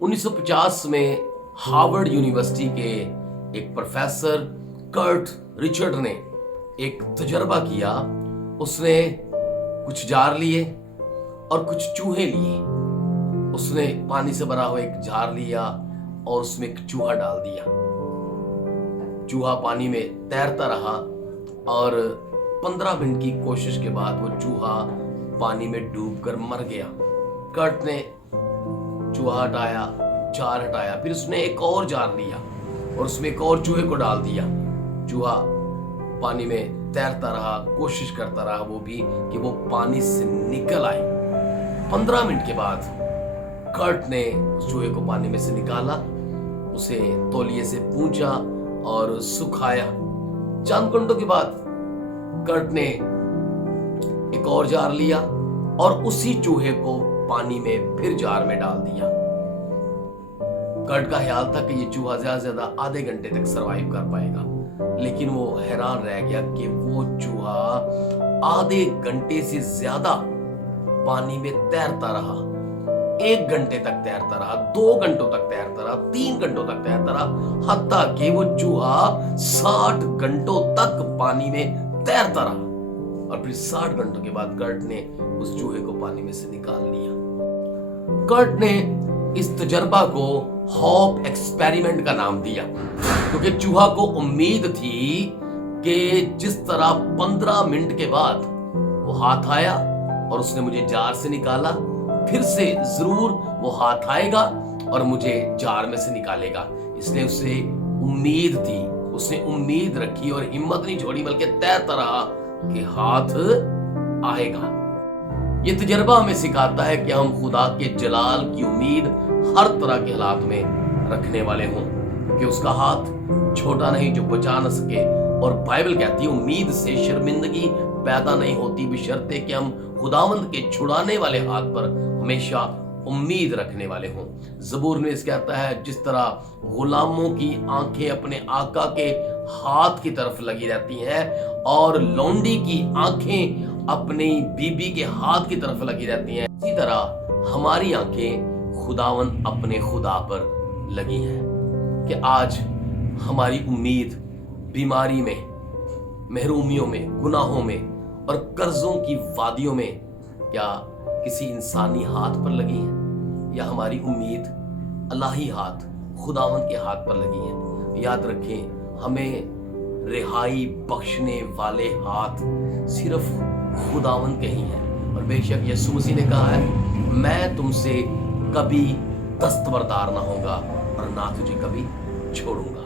1950 में Harvard university के एक प्रोफेसर कर्ट रिचर्ड ने एक तजर्बा किया। उसने कुछ जार लिए और कुछ चूहे लिए। उसने पानी से भरा हुआ एक जार लिया और उसमें एक चूहा डाल दिया। चूहा पानी में तैरता रहा और 15 मिनट की कोशिश के बाद वो चूहा पानी में डूबकर मर गया। कर्ट ने चूहा हटाया, जार हटाया, फिर उसने एक और जार लिया और उसमें एक और चूहे को डाल दिया। चूहा पानी में तैरता रहा, कोशिश करता रहा वो भी कि वो पानी से निकल आए। 15 मिनट के बाद कर्ट ने उस चूहे को पानी में से निकाला, उसे तौलिए से पूंछा और सुखाया। चंद घंटों के बाद कर्ट ने एक और जार लिया और उसी चूहे को पानी में फिर जार में डाल दिया। कर्ट का ख्याल था कि ये चूहा ज्यादा से ज्यादा आधे घंटे तक सरवाइव कर पाएगा, लेकिन वो हैरान रह गया कि वो चूहा आधे घंटे से ज्यादा पानी में तैरता रहा। 1 घंटे तक तैरता रहा, 2 घंटों तक तैरता रहा, 3 घंटों तक तैरता रहा, हत्ता कि वो चूहा 60 घंटों तक पानी में तैरता रहा। और फिर 60 घंटों के बाद कर्ट ने उस चूहे को पानी में से निकाल लिया। कर्ट ने इस तजर्बा को हॉप एक्सपेरिमेंट का नाम दिया, क्योंकि चूहा को उम्मीद थी कि जिस तरह 15 मिनट के बाद वो हाथ आया और उसने मुझे जार से निकाला, फिर से जरूर वो हाथ आएगा और मुझे जार में से निकालेगा। इसलिए उसे उम्मीद थी, उसने उम्मीद रखी और हिम्मत नहीं छोड़ी, बल्कि तैरता रहा कि हाथ आएगा। ये तजर्बा हमें सिखाता है कि हम खुदा के जलाल की उम्मीद हर तरह के हालात में रखने वाले हों, क्योंकि उसका हाथ छोटा नहीं जो बचा न सके। और बाइबल कहती है उम्मीद से शर्मिंदगी पैदा नहीं होती, बशर्ते कि हम खुदावंद के छुड़ाने वाले हाथ पर हमेशा उम्मीद रखने वाले हों। ज़बूर में इस कहता है जिस तरह गुलामों की आंखें अपने आका के हाथ की तरफ लगी रहती हैं और लौंडी की आंखें अपनी बीबी के हाथ की तरफ लगी रहती हैं, इसी तरह हमारी आंखें खुदावंद अपने खुदा पर लगी हैं। कि आज हमारी उम्मीद बीमारी में, महरूमियों में, गुनाहों में और कर्जों की वादियों में क्या किसी इंसानी हाथ पर लगी है, या हमारी उम्मीद अल्लाही हाथ, खुदावंद के हाथ पर लगी है। याद रखें, हमें रिहाई बख्शने वाले हाथ सिर्फ खुदावंद के ही हैं। और बेशक यीशु मसीह ने कहा है मैं तुमसे कभी दस्तबरदार ना होगा और ना तुझे कभी छोड़ूंगा।